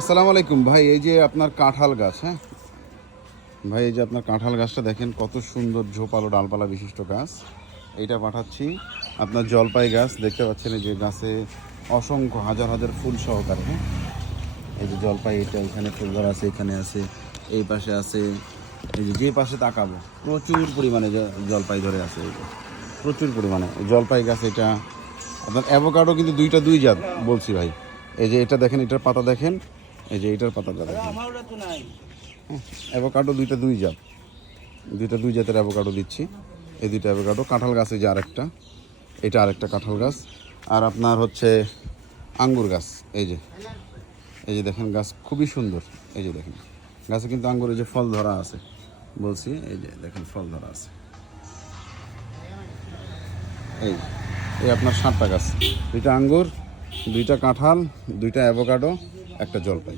আসসালামু আলাইকুম ভাই। এই যে আপনার কাঁঠাল গাছ, হ্যাঁ ভাই, এই যে আপনার কাঁঠাল গাছটা দেখেন কত সুন্দর ঝোপালো ডালপালা বিশিষ্ট গাছ। এইটা পাঠাচ্ছি। আপনার জলপাই গাছ দেখতে পাচ্ছেন, এই যে গাছে অসংখ্য হাজার হাজার ফুল সহকারে, হ্যাঁ। এই যে জলপাই, এটা এখানে ফুল ধরা আছে, এখানে আছে, এই পাশে আছে, এই যে পাশে তাকাবো প্রচুর পরিমাণে জলপাই ধরে আছে, এই যে প্রচুর পরিমাণে জলপাই গাছ। এটা আপনার অ্যাভোকাডো কিন্তু দুই জাত বলছি ভাই। এই যে এটা দেখেন, এটার পাতা দেখেন, এই যে এটার পাতাটা দেখেন। অ্যাভোকাডো দুই জাতের অ্যাভোকাডো দিচ্ছি। এই দুইটা অ্যাভোকাডো। কাঁঠাল গাছ এই যে আরেকটা, এটা আরেকটা কাঁঠাল গাছ। আর আপনার হচ্ছে আঙ্গুর গাছ। এই যে দেখেন গাছ খুবই সুন্দর। এই যে দেখেন গাছে কিন্তু আঙ্গুর, এই যে ফল ধরা আছে বলছি, এই যে দেখেন ফল ধরা আছে। এই এই আপনার 7টা গাছ, দুইটা আঙ্গুর, দুইটা কাঁঠাল, দুইটা অ্যাভোকাডো, একটা জলপাই।